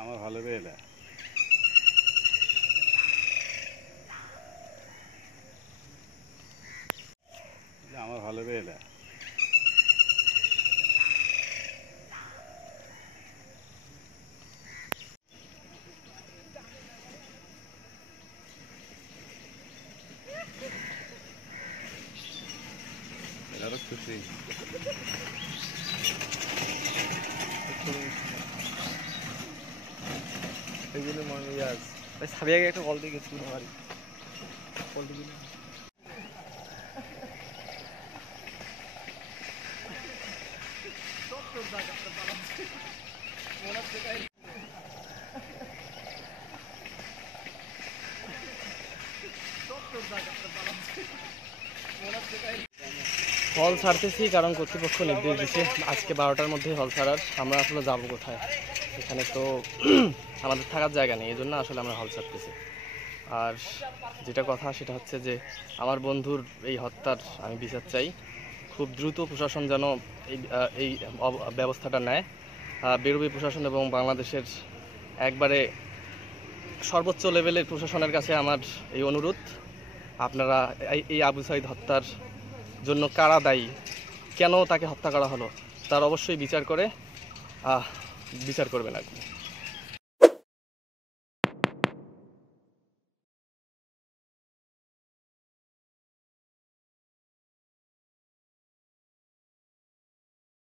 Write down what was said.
আমার ভালো বেলা আমার ভালো বেলা এরা খুশি এই জন্য মনে ইয়াজ ভাই সাবিয়াকে একটা কল দিয়ে গেছিল বাড়ি কল দিয়ে হল ছাড়তেছি কারণ কর্তৃপক্ষ নির্দেশ দিচ্ছে আজকে 12টার মধ্যে হল ছাড়ার। আমরা আসলে যাবো কোথায়? এখানে তো আমাদের থাকার জায়গা নেই, এই জন্য আসলে আমরা হল ছাড়তেছি। আর যেটা কথা সেটা হচ্ছে যে আমার বন্ধুর এই হত্যার আমি বিচার চাই। খুব দ্রুত প্রশাসন যেন এই ব্যবস্থাটা নেয়। বেরোবি প্রশাসন এবং বাংলাদেশের একবারে সর্বোচ্চ লেভেলের প্রশাসনের কাছে আমার এই অনুরোধ, আপনারা এই আবু সাঈদ হত্যার জন্য কারা দায়ী, কেন তাকে হত্যা করা হলো, তার অবশ্যই বিচার করবেন আর কি।